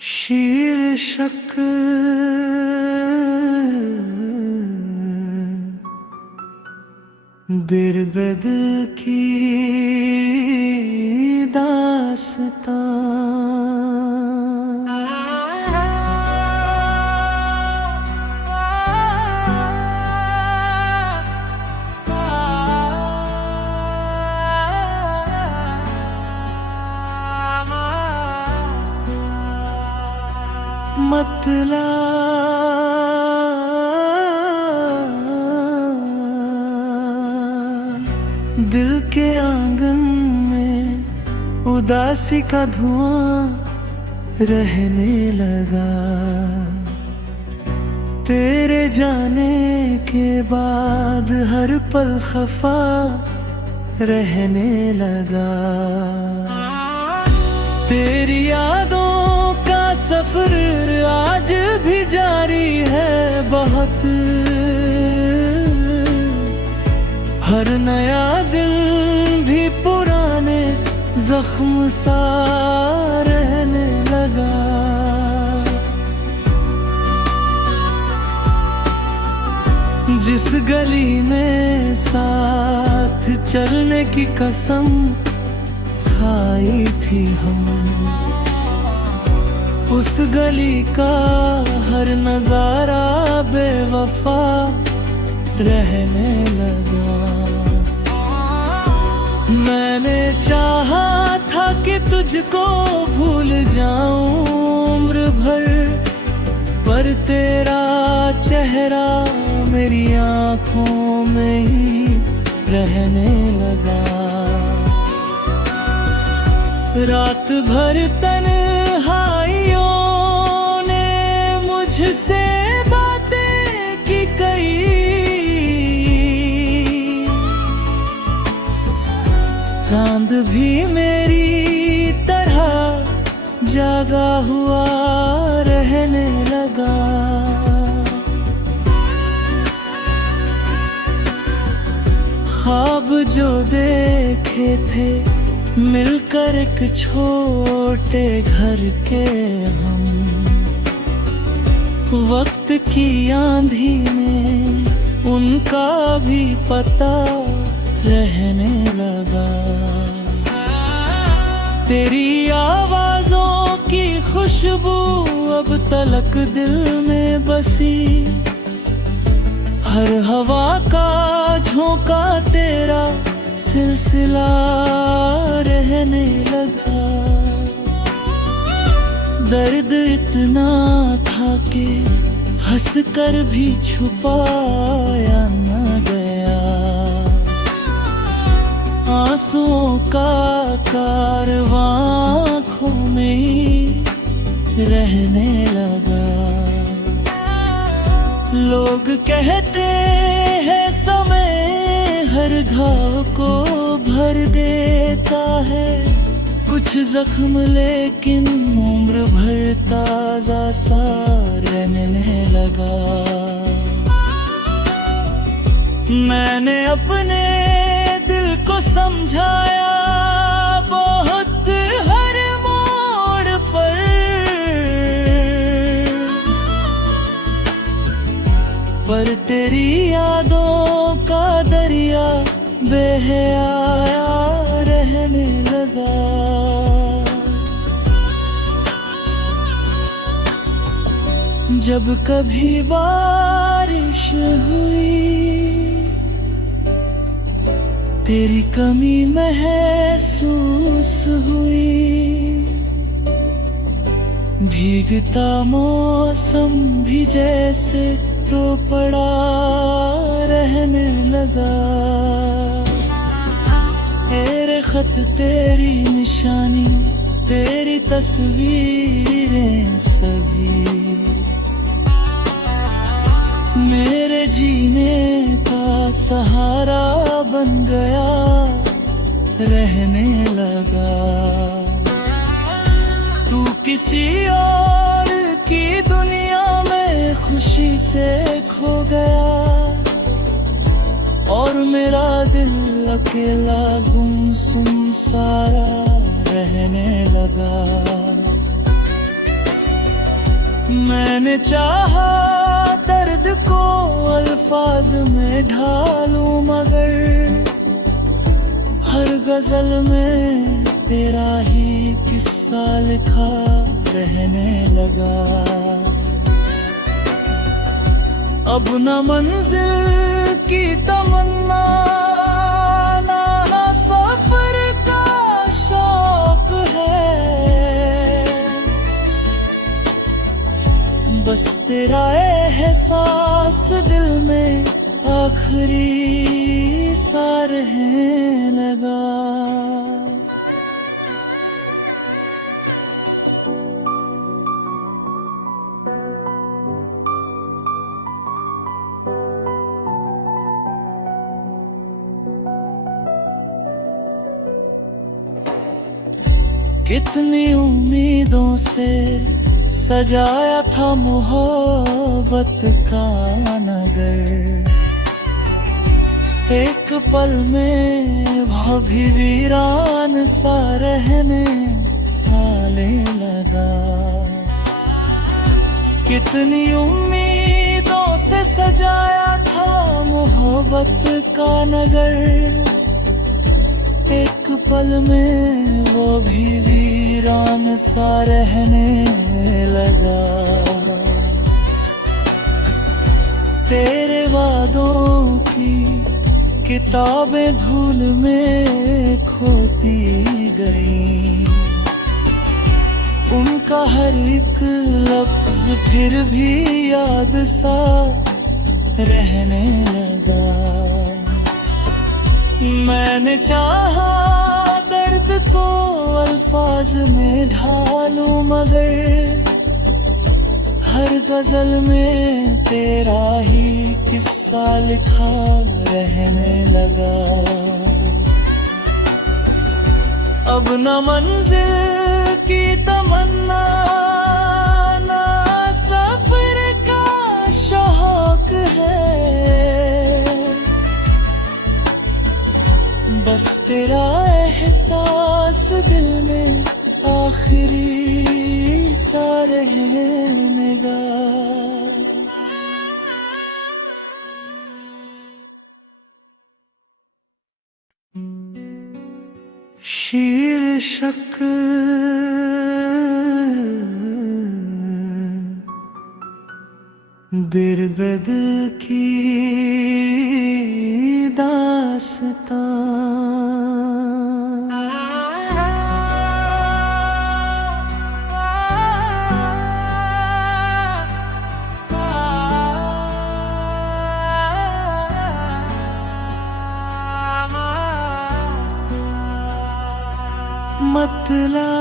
शीर्षक बिरबद की दास्तां। मतला दिल के आंगन में उदासी का धुआं रहने लगा। तेरे जाने के बाद हर पल खफा रहने लगा। तेरी यादों का सफर आज भी जारी है बहुत। हर नया दिन भी पुराने जख्म सा रहने लगा। जिस गली में साथ चलने की कसम खाई थी हम, उस गली का हर नजारा बेवफा रहने लगा। मैंने चाहा था कि तुझको भूल जाऊं उम्र भर, पर तेरा चेहरा मेरी आंखों में ही रहने लगा। रात भर तन्हाइयों ने मुझसे बातें की कई, चांद भी मेरी तरह जागा हुआ रहने लगा। ख्वाब जो देखे थे मिलकर एक छोटे घर के हम, वक्त की आंधी में उनका भी पता रहने लगा। तेरी आवाज़ों की खुशबू अब तलक दिल में बसी। हर हवा का झोंका तेरा सिलसिला रहने लगा। दर्द इतना था कि हंस कर भी छुपाया न गया। आंसुओं का कारवां आँखों में ही रहने लगा। लोग कहते हैं समय हर घाव को भर देता है, कुछ जख्म लेकिन उम्र भर ताजा सा रहने लगा। मैंने अपने दिल को समझाया बहुत हर मोड़ पर, पर तेरी यादों का दरिया बेहया रहने लगा। जब कभी बारिश हुई तेरी कमी महसूस हुई। भीगता मौसम भी जैसे रो पड़ा रहने लगा। तेरे खत तेरी निशानी तेरी तस्वीरें सभी मेरे जीने का सहारा बन गया रहने लगा। तू किसी और की दुनिया में खुशी से खो गया और मेरा दिल अकेला गुमसुम सारा रहने लगा। मैंने चाहा दर्द को अल्फाज में ढालूं, मगर हर गजल में तेरा ही किस्सा लिखा रहने लगा। अब न मंजिल की तमन्ना, ना सफर का शौक है, बस तेरा एहसास दिल में आखिरी सा रहने लगा। कितनी उम्मीदों से सजाया था मोहब्बत का नगर, एक पल में वह भी वीरान सा रहने आने लगा। कितनी उम्मीदों से सजाया था मोहब्बत का नगर, एक पल में वो भी वीरान सा रहने लगा। तेरे वादों की किताबें धूल में खोती गई, उनका हर एक लफ्ज फिर भी याद सा रहने लगा। मैंने चाहा दर्द को अल्फाज में ढालूं, मगर हर गजल में तेरा ही किस्सा लिखा रहने लगा। अब न मंजिल की तमन्ना, ना सफर का शौक है, बस तेरा एहसास दिल में आखिरी सा रहने लगा। शीर्षक बिरबद की दास्तां। मतला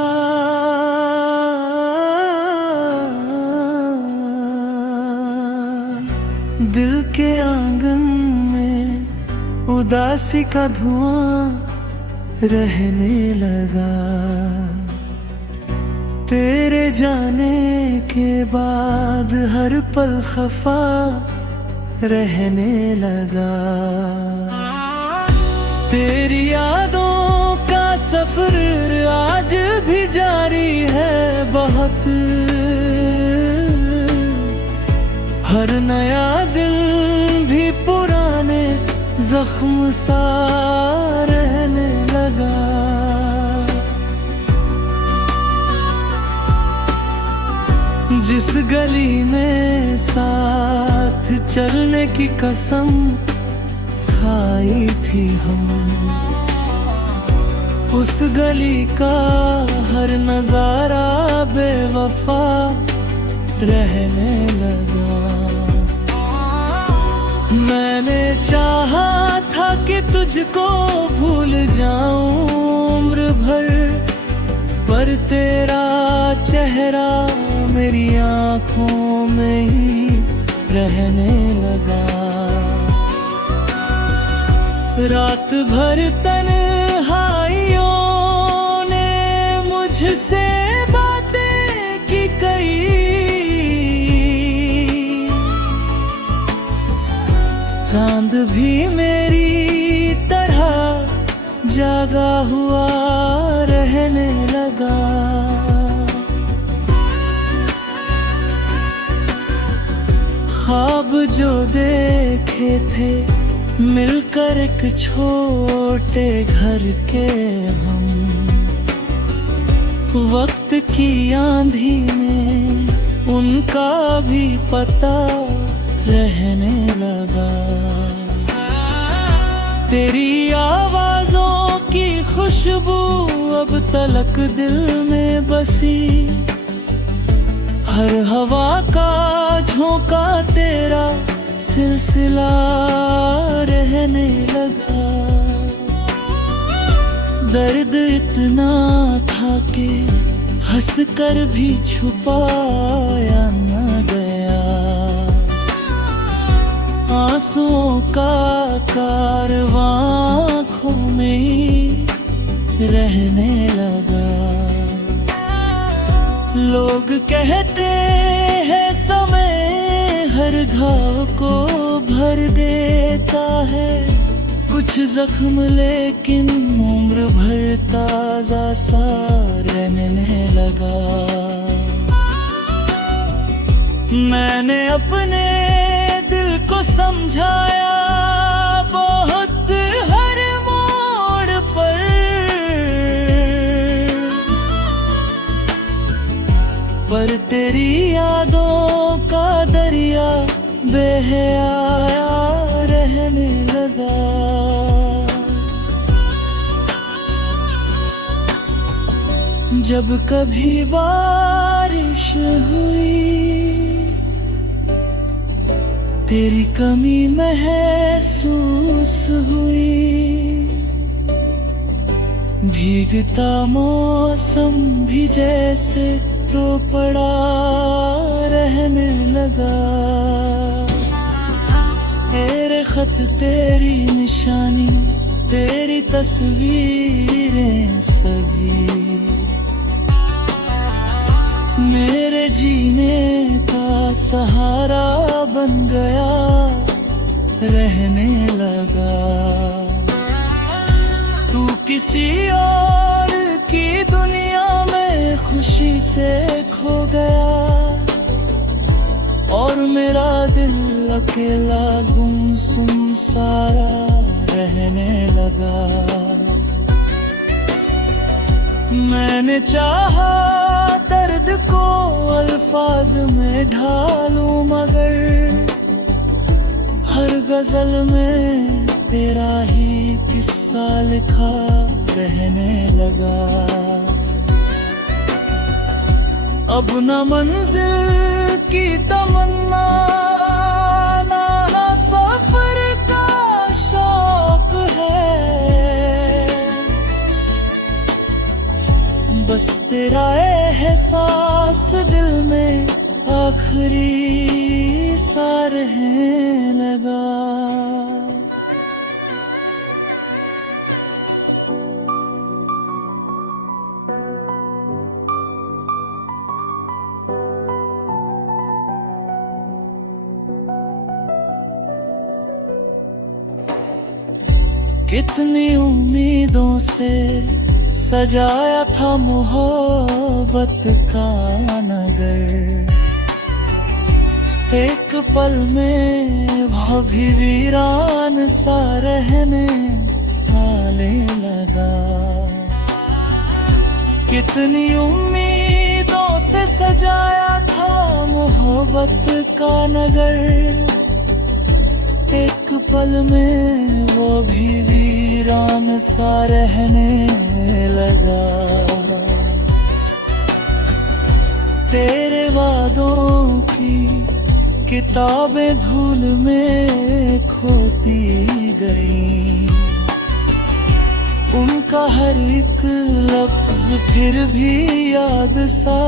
दिल के आंगन में उदासी का धुआं रहने लगा। तेरे जाने के बाद हर पल खफा रहने लगा। तेरी यादों का सफर आज भी जारी है बहुत, हर नया दिन भी पुराने जख्म सा रहने लगा। जिस गली में साथ चलने की कसम खाई थी हम, उस गली का हर नजारा बेवफा रहने लगा। मैंने चाहा था कि तुझको भूल जाऊं उम्र भर, पर तेरा चेहरा मेरी आंखों में ही रहने लगा। रात भर तन्हाइयों ने मुझसे बातें की कई, चांद भी मेरी तरह जागा हुआ रहने लगा। जो देखे थे मिलकर एक छोटे घर के हम, वक्त की आंधी में उनका भी पता रहने लगा। तेरी आवाज़ों की खुशबू अब तलक दिल में बसी, हर हवा का झोंका तेरा सिलसिला रहने लगा। दर्द इतना था कि हंस कर भी छुपाया न गया, आंसुओं का कारवां आँखों में ही रहने लगा। लोग कहते हैं समय हर घाव को भर देता है, कुछ जख्म लेकिन उम्र भर ताजा सा रहने लगा। मैंने अपने दिल को समझाया बहुत हर मोड़ पर, पर तेरी यादों का दरिया बहया रहने लगा। जब कभी बारिश हुई तेरी कमी महसूस हुई, भीगता मौसम भी जैसे रो पड़ा रहने लगा। तेरे खत तेरी निशानी तेरी तस्वीरें सभी मेरे जीने का सहारा बन गया रहने लगा। तू किसी और की दुनिया में खुशी से खो गया, और मेरा दिल अकेला गुमसुम सारा रहने लगा। मैंने चाहा दर्द को अल्फाज में ढालूं, मगर हर गजल में तेरा ही किस्सा लिखा रहने लगा। अब न मंजिल की तमन्ना ना सफर का शौक है, बस तेरा एहसास दिल में आखिरी सा रहने लगा। कितनी उम्मीदों से सजाया था मोहब्बत का नगर, एक पल में वह भी वीरान सा रहने वाले लगा। कितनी उम्मीदों से सजाया था मोहब्बत का नगर, एक पल में वो भी वीरान सा रहने लगा। तेरे वादों की किताबें धूल में खोती गई, उनका हर एक लफ्ज फिर भी याद सा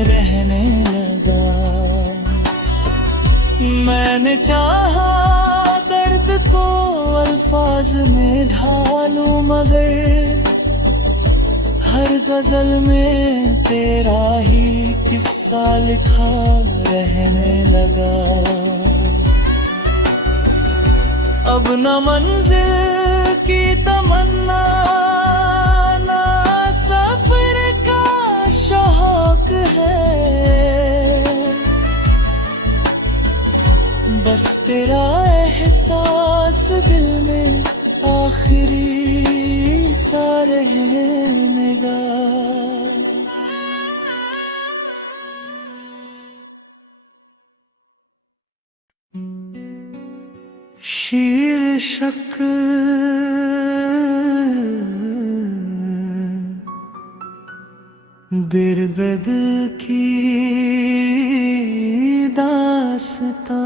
रहने लगा। मैंने चाहा दर्द को अल्फाज में ढालूं, मगर हर गजल में तेरा ही किस्सा लिखा रहने लगा। अब न मंजिल की तमन्ना ना सफर का शौक है, बस तेरा एहसास दिल में आखिरी सा रहनेगा। शीर्षक बिरबद की दास्तां।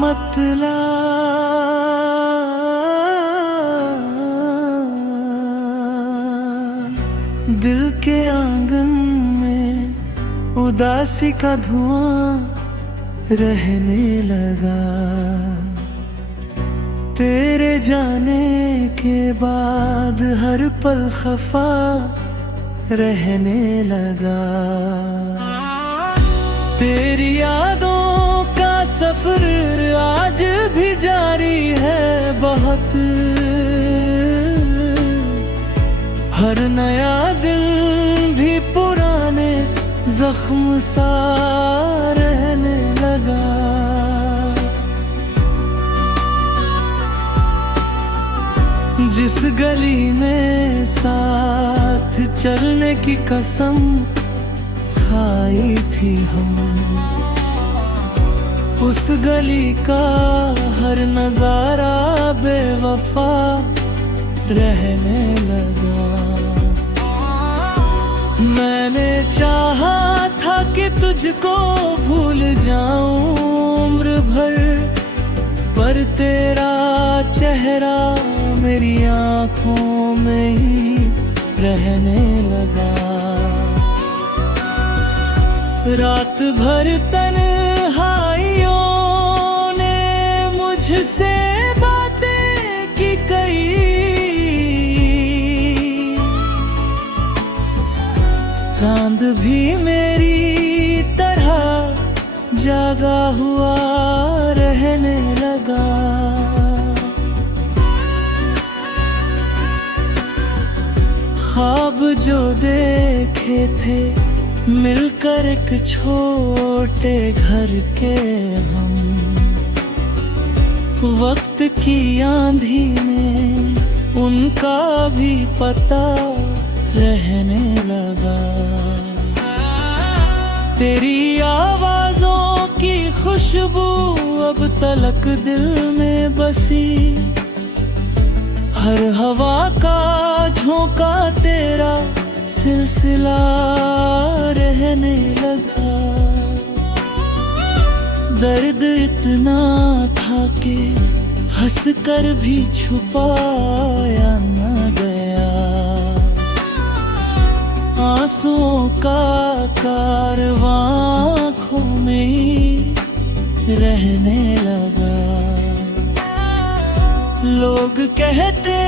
मतला दिल के आंगन में उदासी का धुआं रहने लगा। तेरे जाने के बाद हर पल खफा रहने लगा। तेरी यादों का सफर आज भी जारी है बहुत। हर नया दिन भी पुराने जख्म सा रहने लगा। जिस गली में साथ चलने की कसम खाई थी हम, उस गली का हर नजारा बेवफा रहने लगा। मैंने चाहा था कि तुझको भूल जाऊं उम्र भर, पर तेरा चेहरा मेरी आंखों में ही रहने लगा। रात भर तन्हाइयों ने मुझसे बातें की कई, चांद भी मेरी तरह जागा हुआ रहने लगा। ख्वाब जो देखे थे मिलकर एक छोटे घर के हम, वक्त की आंधी में उनका भी पता रहने लगा। तेरी आवाज़ों की खुशबू अब तलक दिल में बसी। हर हवा का झोंका तेरा सिलसिला रहने लगा। दर्द इतना था कि हंस कर भी छुपाया न गया। आंसुओं का कारवां आँखों में ही रहने लगा। लोग कहते